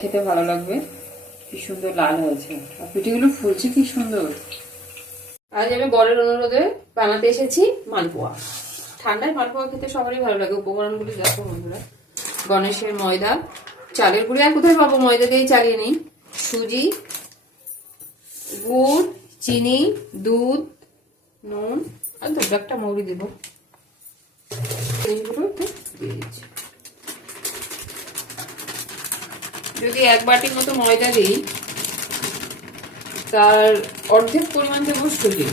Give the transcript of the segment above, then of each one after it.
খেতে ভালো লাগবে। কি সুন্দর লাল হয়েছে আর পিঠেগুলো ফুলছে কি সুন্দর। আজ আমি বরের অনুরোধে বানাতে এসেছি মালপোয়া। ঠান্ডায় মালপোয়া খেতে সবারই ভালো লাগে। উপকরণগুলি দেখো বন্ধুরা, গণেশের ময়দা, চালের গুঁড়ি আর কোথায় পাবো, ময়দা দিয়েই চালিয়ে নিই, সুজি, গুড়, চিনি, দুধ, নুন আর দুটো একটা মৌরি দেবো। এইগুলো একটু দিয়ে দিচ্ছি। যদি 1 বাটির মতো ময়দা দিই তার অর্ধেক পরিমাণ দেবো সুজি।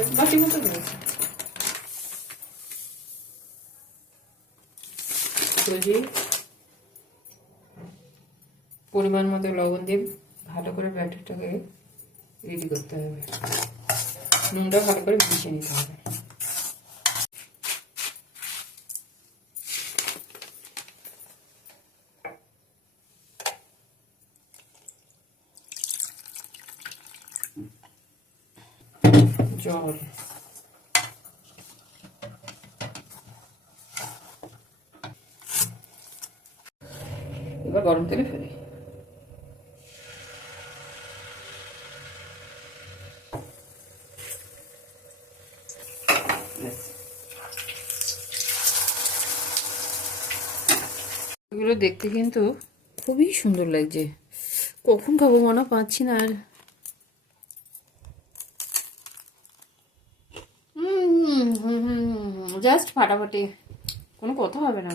1 বাটির মতো দিয়েছি সুজি, পরিমাণ মতো লবণ দিয়ে ভালো করে ব্যাটারটাকে রেডি করতে হবে। নুনটা ভালো করে মিশিয়ে নিতে হবে। জল, এবার গরম তেলে ফেলি। এগুলো দেখতে কিন্তু খুবই সুন্দর লাগছে। কখন খাবো মনে পাচ্ছি না আর। জাস্ট ফাটাফাটি, কোনো কথা হবে না।